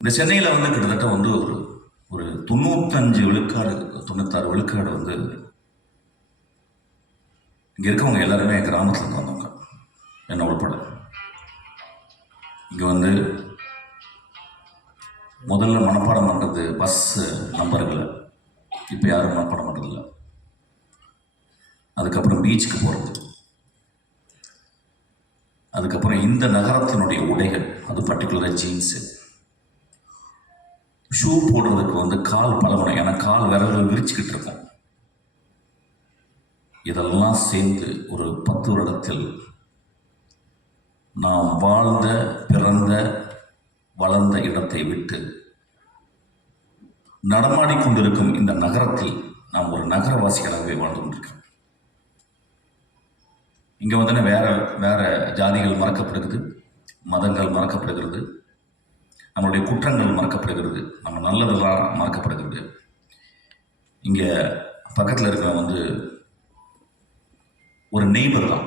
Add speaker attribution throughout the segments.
Speaker 1: இந்த சென்னையில் வந்து கிட்டத்தட்ட வந்து ஒரு ஒரு தொண்ணூத்தஞ்சு விழுக்காடு தொண்ணூத்தாறு விழுக்காடு வந்து இங்கே இருக்கவங்க எல்லாருமே கிராமத்துல இருந்து வந்தவங்க என்ன உள்பட இங்கே வந்து முதல்ல மனப்பாடம் பண்ணுறது பஸ் நம்பர்களை. இப்போ யாரும் மனப்பாடம் பண்ணுறதில்ல அதுக்கப்புறம் பீச்சுக்கு போகிறது அதுக்கப்புறம் இந்த நகரத்தினுடைய உடைகள் அது பர்டிகுலராக ஜீன்ஸு ஷூ போடுறதுக்கு வந்து கால் பழகணும் ஏன்னா கால் விரல்கள் விரிச்சுக்கிட்டு இருக்கும். இதெல்லாம் சேர்ந்து ஒரு பத்து வருடத்தில் நாம் வாழ்ந்த பிறந்த வளர்ந்த இடத்தை விட்டு நடமாடிக்கொண்டிருக்கும் இந்த நகரத்தில் நாம் ஒரு நகரவாசிகளாகவே வாழ்ந்து கொண்டிருக்கிறோம். இங்கே வந்து வேற வேற ஜாதிகள் மறக்கப்படுகிறது மதங்கள் மறக்கப்படுகிறது. நம்மளுடைய குற்றங்கள் மறக்கப்படுகிறது நம்ம நல்லதெல்லாம் மறக்கப்படுகிறது. இங்கே பக்கத்தில் இருக்கிற வந்து ஒரு நெய்பர் தான்.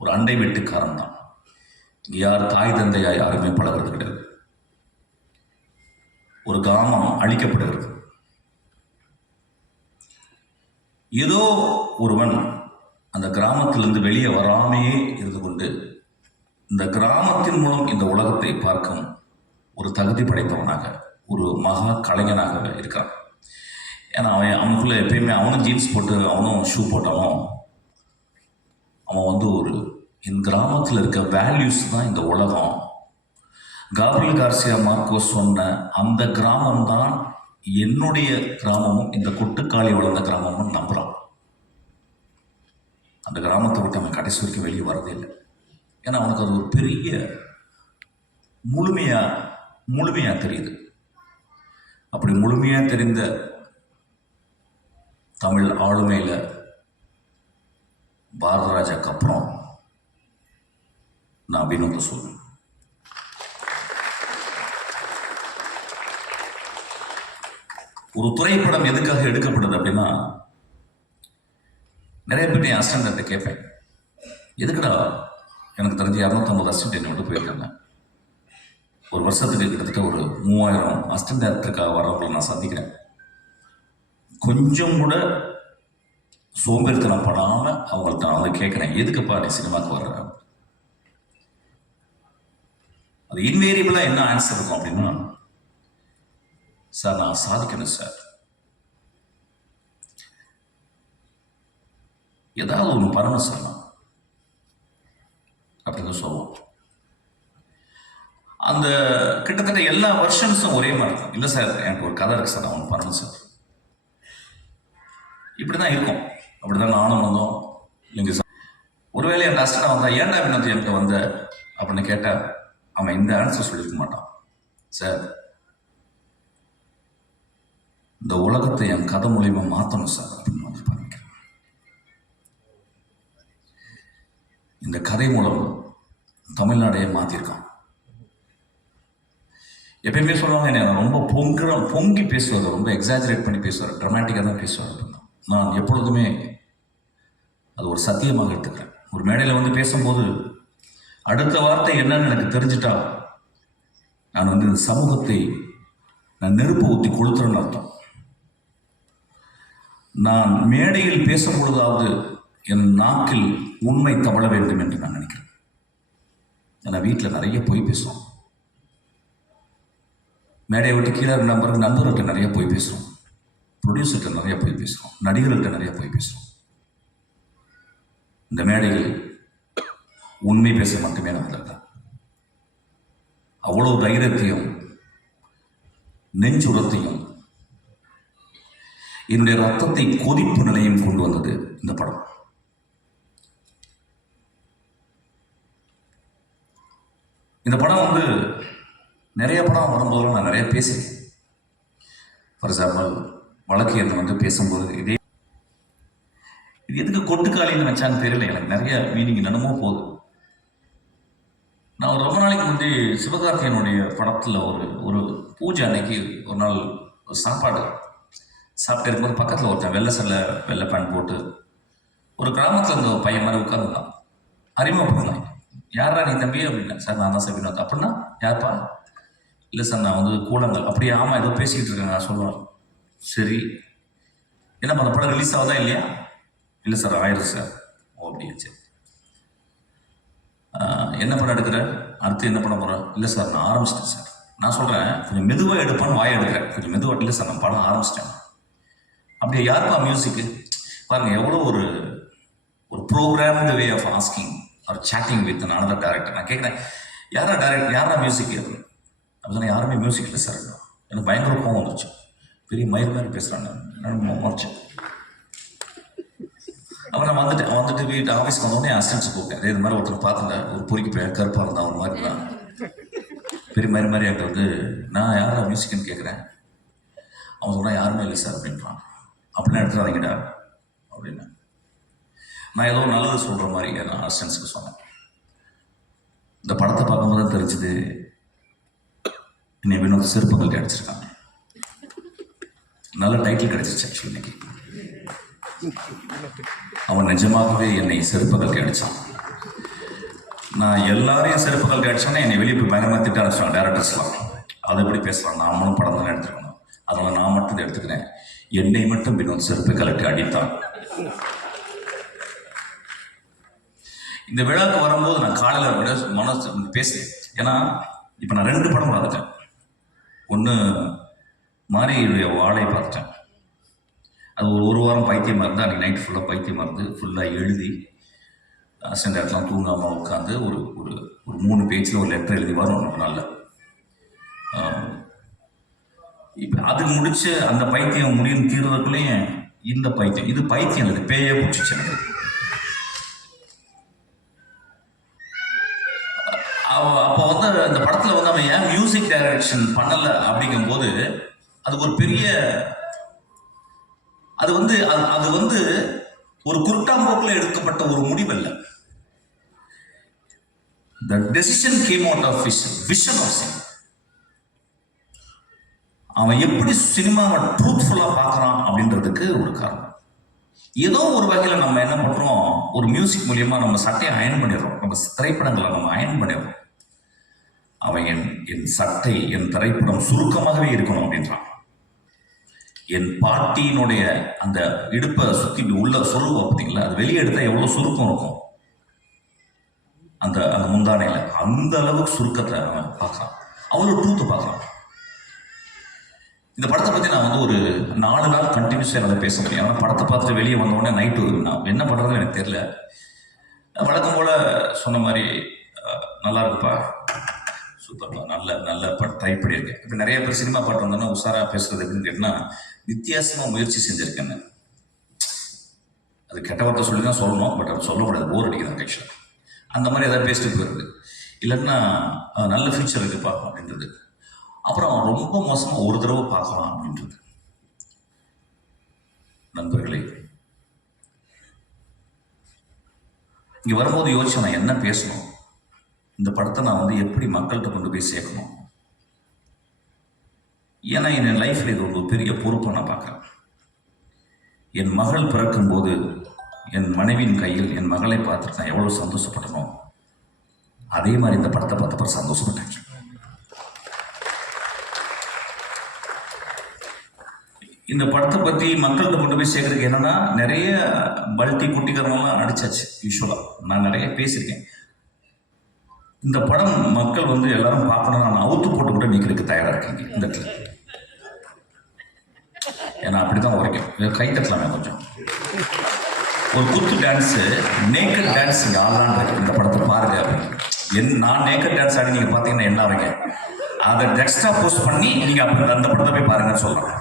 Speaker 1: ஒரு அண்டை வெட்டுக்காரன் தான். இங்கே யார் தாய் தந்தையாக யாருமே பழகிறது கிடையாது. ஒரு கிராமம் அழிக்கப்படுகிறது. ஏதோ ஒருவன் அந்த கிராமத்திலிருந்து வெளியே வராமையே இருந்து கொண்டு இந்த கிராமத்தின் மூலம் இந்த உலகத்தை பார்க்கும் ஒரு தகுதி படைத்தவனாக ஒரு மகா கலைஞனாக இருக்கிறான். ஏன்னா அவன் அவனுக்குள்ளே எப்பயுமே அவனும் ஜீன்ஸ் போட்டு அவனும் ஷூ போட்டவன் அவன் வந்து ஒரு என் கிராமத்தில் இருக்க வேல்யூஸ் தான் இந்த உலகம். காப்ரியல் கார்சியா மார்க்கோ சொன்ன அந்த கிராமம் தான் என்னுடைய கிராமமும் இந்த கொட்டுக்காளி வளர்ந்த கிராமமும் நம்புகிறான் அந்த கிராமத்தை விட்டு அவன் கடைசி வரைக்கும் வெளியே வரதே இல்லை. ஏன்னா அவனுக்கு அது ஒரு பெரிய முழுமையாக முழுமையாக தெரியுது. அப்படி முழுமையாக தெரிந்த தமிழ் ஆளுமையில் பாரதராஜாக்கு அப்புறம் நான் வினோத சொல்லுவேன் ஒரு திரைப்படம் எதுக்காக எடுக்கப்படுது அப்படின்னா நிறைய பேர் என் அசிஸ்டன்ட் கேட்பேன். எதுக்குடா? எனக்கு தெரிஞ்சு இரநூத்தம்பது அசிஸ்டன்ட் என்ன விட்டு போயிருக்காங்க. ஒரு வருஷத்துக்கு கிட்டத்தட்ட ஒரு மூவாயிரம் அசிஸ்டன்ட் டேரக்டருக்காக வரவங்களை நான் சந்திக்கிறேன். கொஞ்சம் கூட சோம்பேறித்தனம் படாமல் அவங்கள்ட்ட நான் வந்து கேட்குறேன் எதுக்குப்பா நீ சினிமாவுக்கு வர்ற? அது இன்வேரியபிளாக என்ன ஆன்சர் இருக்கும் அப்படின்னா சார் நான் சாதிக்கணும் சார். ஏதாவது ஒன்று பண்ணணும் சார் நான் அப்படின்னு சொல்லுவோம் அந்த கிட்டத்தட்ட எல்லா வருஷன்ஸும் ஒரே மாதிரி இருக்கும் இல்லை சார் எனக்கு ஒரு கதை இருக்கு சார் நான் பண்ணணும் சார். இப்படி தான் இருக்கும். அப்படி தான் நானும் வந்தோம். இல்லைங்க சார். ஒருவேளை என் அஸ்டனை வந்தால் ஏன்டா வினோத் என்கிட்ட வந்த? அப்படின்னு கேட்டால் அவன் இந்த ஆன்சர் சொல்லியிருக்க மாட்டான். சார் இந்த உலகத்தை என் கதை மூலியமா மாற்றணும் சார் அப்படின்னு வந்து பண்ணிக்கிறேன். இந்த கதை மூலம் தமிழ்நாடையே மாற்றிருக்கான் எப்பயுமே சொல்லுவாங்க என்ன ரொம்ப பொங்குற பொங்கி பேசுவார் ரொம்ப எக்ஸாஜரேட் பண்ணி பேசுவார் ட்ரமாட்டிக்காக தான் பேசுவார். அப்படின்னா நான் எப்பொழுதுமே அது ஒரு சத்தியமாக எடுத்துக்கிறேன். ஒரு மேடையில் வந்து பேசும்போது அடுத்த வார்த்தை என்னன்னு எனக்கு தெரிஞ்சிட்டா நான் வந்து இந்த சமூகத்தை நான் நெருப்பு ஊற்றி கொளுத்துறேன்னு அர்த்தம். நான் மேடையில் பேசும் பொழுதாவது என் நாக்கில் உண்மை தவழ வேண்டும் என்று நான் நினைக்கிறேன். ஏன்னா வீட்டில் நிறைய போய் பேசுவோம். மேடையை விட்டு கீழே இருந்த பிறகு நண்பர்கள்ட்ட நிறைய போய் பேசுகிறோம் ப்ரொடியூசர்கிட்ட நிறைய போய் பேசுகிறோம் நடிகர்கள்ட்ட நிறைய போய் பேசுகிறோம் இந்த மேடையில் உண்மை பேச மட்டுமே நான் அவ்வளோ தைரியத்தையும் நெஞ்சுரத்தையும் என்னுடைய ரத்தத்தை கொதிப்பு நிலையும் கொண்டு வந்தது இந்த படம். இந்த படம் வந்து நிறைய படம் வரும்போதெல்லாம் நான் நிறைய பேசியிருக்கேன் ஃபார் எக்ஸாம்பிள் வழக்கு என்று வந்து பேசும்போது இதே இது எதுக்கு கொட்டுக்காலின்னு வச்சான்னு தெரியல எனக்கு நிறைய மீனிங் என்னமோ போகுது. நான் ஒரு ரொம்ப நாளைக்கு முந்தி சிவகார்த்தியனுடைய படத்தில் ஒரு ஒரு பூஜை அன்னைக்கு ஒரு நாள் ஒரு சாப்பாடு சாப்பிட்டு இருக்கும்போது பக்கத்தில் ஒருத்தன் வெள்ளை சல்ல வெள்ளை பேண்ட் போட்டு ஒரு கிராமத்தில் இருந்த ஒரு பையன் மாதிரி உட்காந்துருந்தான் அறிமுகப்படுத்தினாங்க. யாரா நீ தம்பி? அப்படின்னா சார் நான் தான் சார் அப்படின்னா யார்ப்பா? இல்லை சார் நான் வந்து கூடங்கள் அப்படியே ஆமாம் ஏதோ பேசிக்கிட்டு இருக்கேன் நான் சொல்லுவேன் சரி. என்ன அந்த படம் ரிலீஸ் ஆகுதா இல்லையா? இல்லை சார் ஆயிரும் சார். ஓ அப்படியா சரி. என்ன படம் எடுக்கிற? அடுத்து என்ன பண்ண போகிறேன் இல்லை சார் நான் ஆரம்பிச்சிட்டேன் சார். நான் சொல்கிறேன் கொஞ்சம் மெதுவாக எடுப்பான்னு வாயை எடுக்கிறேன். கொஞ்சம் மெதுவாக இல்லை சார் நான் படம் ஆரம்பிச்சிட்டேன். அப்படியே யாருப்பா மியூசிக்கு பாருங்கள் எவ்வளோ ஒரு ஒரு programmed way of asking or chatting with another director நான் கேட்குறேன் யாரா டேரக்டர் யாரா மியூசிக் அப்படின்னு அப்படி யாருமே மியூசிக்கில் இல்லை சார் எனக்கு பயங்கர கோவம் வந்துச்சு பெரிய மயில் மாதிரி பேசுகிறாங்க நான் முறைச்சேன் அவன் நான் வந்துட்டு அவன் வந்துட்டு வீட்டு ஆஃபீஸ்க்கு வந்தோடனே அசிஸ்டன்ஸ் போட்டேன் இது மாதிரி ஒருத்தர் பார்த்துட்டேன் ஒரு பொறிக்கு போய் கருப்பாக இருந்தான் அவன் மாதிரி தான் பெரிய மாதிரி மாதிரி என்கிட்ட வந்து நான் யாரா மியூசிக்னு கேட்குறேன் அவன் சொன்னால் யாருமே இல்லை சார் அப்படின்றான். அப்படிலாம் எடுத்துடாதீங்கடா அப்படின்னு. நான் ஏதோ நல்லது சொல்கிற மாதிரி நான் அசிஸ்டன்ஸுக்கு சொன்னேன். இந்த படத்தை பார்க்கும்போது தான் தெரிஞ்சுது இன்னும் வினோத் சிற்பங்கள் கிடச்சிருக்கான் நல்ல டைட்டில் கிடைச்சிருச்சு ஆக்சுவலி இன்னைக்கு. அவன் நிஜமாகவே என்னை செருப்புகள் கிடைச்சான் நான் எல்லாரையும் செருப்புகள் கிடைச்சோன்னே என்னை வெளியே போய் பயங்கரமாக திட்ட ஆரம்பிச்சான் டேரக்டர்ஸ்லாம் அதை எப்படி பேசலாம்? நாமளும் படம் தான் எடுத்துக்கணும் அதனால் நான் மட்டும் இதை எடுத்துக்கிறேன். என்னை மட்டும் வினோத் செருப்பு கலட்டி அடித்தான். இந்த விழாக்கு வரும்போது நான் காலையில் மனசு பேசுகிறேன் ஏன்னா இப்போ நான் ரெண்டு படம் பார்த்துட்டேன். ஒன்று மாரியுடைய வாழை பார்த்துட்டேன் அது ஒரு ஒரு வாரம் பைத்தியமாக இருந்து அன்றைக்கி நைட் ஃபுல்லாக பைத்தியமாக இருந்து ஃபுல்லாக எழுதி அசண்ட் இடத்துலாம் தூங்காமல் உட்காந்து ஒரு ஒரு ஒரு மூணு பேஜில் ஒரு லெட்டர் எழுதி வரும் ஒரு நாளில். இப்போ அது முடிச்சு அந்த பைத்தியம் முடியும் தீர்றதுக்குள்ளேயும் இந்த பைத்தியம் இது பைத்தியம் இல்லை பேயே பிடிச்சிச்சு எனக்கு அவ- அப்போ வந்து அந்த படத்தில் வந்து அவன் ஏன் மியூசிக் டைரக்ஷன் பண்ணலை அப்படிங்கும்போது அது ஒரு பெரிய அது வந்து அது- அது வந்து ஒரு குருட்டாம்போக்கில் எடுக்கப்பட்ட ஒரு முடிவல்ல. The decision came out of vision vision of sing அவன் எப்படி சினிமாவை ட்ரூத்ஃபுல்லாக பார்க்குறான் அப்படின்றதுக்கு ஒரு காரணம். ஏதோ ஒரு வகையில் நம்ம என்ன பண்ணுறோம் ஒரு மியூசிக் மூலியமாக நம்ம சட்டையை அயன் பண்ணிடுறோம். நம்ம திரைப்படங்களை நம்ம அயன் பண்ணிடுறோம். அவன் என் என் சட்டை என் திரைப்படம் சுருக்கமாகவே இருக்கணும் அப்படின்றான். என் பாட்டியினுடைய அந்த இடுப்பை சுத்தி உள்ள சுருக்கம் பார்த்தீங்களா அது வெளியே எடுத்தால் எவ்வளோ சுருக்கம் இருக்கும்? அந்த அந்த முந்தானையில். அந்த அளவுக்கு சுருக்கத்தை அவன் பார்க்கறான். அவ்வளோ ட்ரூத்து பார்க்கறான். இந்த படத்தை பற்றி நான் வந்து ஒரு நாலு நாள் கண்டினியூஸாக என்னால் பேச முடியும். ஆனால் படத்தை பார்த்துட்டு வெளியே வந்தவொடனே நைட்டு நான் என்ன பண்ணுறதுன்னு எனக்கு தெரியல. வழக்கம் போல சொன்ன மாதிரி நல்லா இருக்குப்பா. சூப்பர்ப்பா நல்ல நல்ல ட்ரை பண்ணியிருக்கேன். இப்போ நிறைய பேர் சினிமா பாட்டு வந்தோன்னா உஷாராக பேசுறது எப்படின்னு கேட்டால் வித்தியாசமாக முயற்சி செஞ்சுருக்கேன் அது கெட்ட வார்த்தை சொல்லி தான் சொல்லணும் பட் அது சொல்லக்கூடாது. போர் அடிக்குது ஆக்சுவலாக அந்த மாதிரி ஏதாவது பேசிட்டு போயிடுது இல்லைன்னா நல்ல ஃபியூச்சர் இருக்குப்பா அப்படின்றது. அப்புறம் ரொம்ப மோசமாக ஒரு தடவை பார்க்கலாம் அப்படின்றது. நண்பர்களே. இங்கே வரும்போது யோசிச்சு நான் என்ன பேசணும்? இந்த படத்தை நான் வந்து எப்படி மக்கள்கிட்ட கொண்டு போய் சேர்க்கணும்? ஏன்னா என் லைஃப்பில் இது ஒரு பெரிய பொறுப்பை நான் பார்க்குறேன். என் மகள் பிறக்கும்போது என் மனைவியின் கையில் என் மகளை பார்த்துட்டு நான் எவ்வளோ சந்தோஷப்பட்டனோ அதே மாதிரி இந்த படத்தை பார்த்தப்ப சந்தோஷப்பட்டேன். இந்த படத்தை பற்றி மக்கள்கிட்ட கொண்டு போய் சேர்க்கறதுக்கு என்னென்னா நிறைய பல்ட்டி குட்டிகரமெல்லாம் அடிச்சாச்சு யூஸ்வலாக நான் நிறைய பேசியிருக்கேன். இந்த படம் மக்கள் வந்து எல்லாரும் பார்க்கணும்னு நான் அவுத்து போட்டு கூட நீக்கிறதுக்கு தயாராக இருக்கீங்க இந்த இடத்துல ஏன்னா அப்படி தான் உரைக்கும் கை தட்டலாமே கொஞ்சம். ஒரு குத்து டான்ஸு நேக்கல் டான்ஸ் இங்கே இருக்கு. இந்த படத்தை பாருங்க அப்படின்னு என் நான் நேக்கல் டான்ஸ் ஆடி நீங்கள் பார்த்தீங்கன்னா என்ன ஆவீங்க அதை எக்ஸ்ட்ரா போஸ்ட் பண்ணி நீங்கள் அப்படி அந்த படத்தை போய் பாருங்கன்னு சொல்லலாம்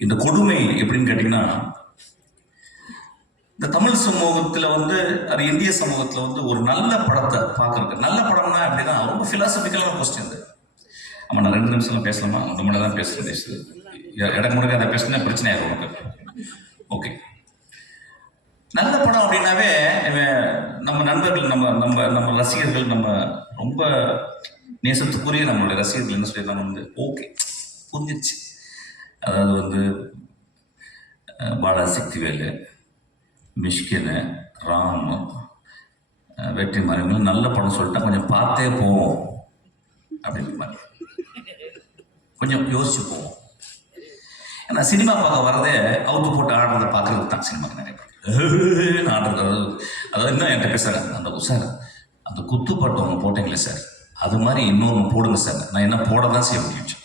Speaker 1: இந்த கொடுமை எப்படின்னு கேட்டிங்கன்னா இந்த தமிழ் சமூகத்தில் வந்து அது இந்திய சமூகத்தில் வந்து ஒரு நல்ல படத்தை பார்க்கறது நல்ல படம்னா அப்படின்னா ரொம்ப ஃபிலாசபிக்கலான கொஸ்டின் ஆமாம் நான் ரெண்டு நிமிஷம் பேசலாமா? அந்த மாதிரி தான் பேசுகிறேன் இடம் முழுக்க அதை பேசினா பிரச்சனை ஆயிரும் உனக்கு. ஓகே நல்ல படம் அப்படின்னாவே இவன் நம்ம நண்பர்கள் நம்ம நம்ம நம்ம ரசிகர்கள் நம்ம ரொம்ப நேசத்துக்குரிய நம்மளுடைய ரசிகர்கள் என்ன சொல்லியிருக்காங்க வந்து ஓகே புரிஞ்சிச்சு அதாவது வந்து பாலா சக்திவேலு மிஷ்கின் ராம் வெற்றி மறைவு நல்ல படம் சொல்லிட்டா கொஞ்சம் பார்த்தே போவோம். அப்படின்ற மாதிரி. கொஞ்சம் யோசிச்சு போவோம் ஏன்னா சினிமா பார்க்க வரதே அவுத்து போட்டு ஆடுறத பார்க்கறது தான் சினிமாக்கு நிறைய பேர் ஆடுறது அதாவது இன்னும் என்கிட்ட பேசுகிறாங்க அந்த சார் அந்த குத்துப்பாட்டு ஒன்று போட்டீங்களே சார். அது மாதிரி இன்னொன்று போடுங்க சார். நான் என்ன போட தான் செய்ய முடியும்